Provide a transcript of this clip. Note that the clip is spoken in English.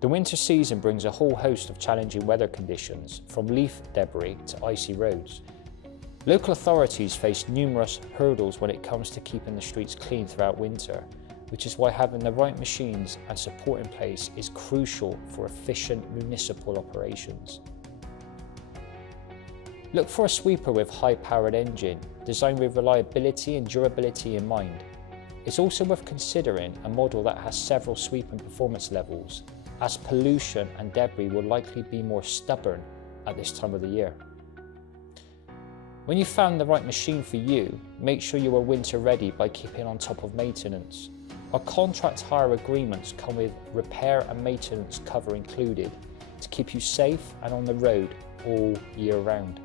The winter season brings a whole host of challenging weather conditions, from leaf debris to icy roads. Local authorities face numerous hurdles when it comes to keeping the streets clean throughout winter, which is why having the right machines and support in place is crucial for efficient municipal operations. Look for a sweeper with high-powered engine, designed with reliability and durability in mind. It's also worth considering a model that has several sweeping performance levels, as pollution and debris will likely be more stubborn at this time of the year. When you've found the right machine for you, make sure you are winter ready by keeping on top of maintenance. Our contract hire agreements come with repair and maintenance cover included to keep you safe and on the road all year round.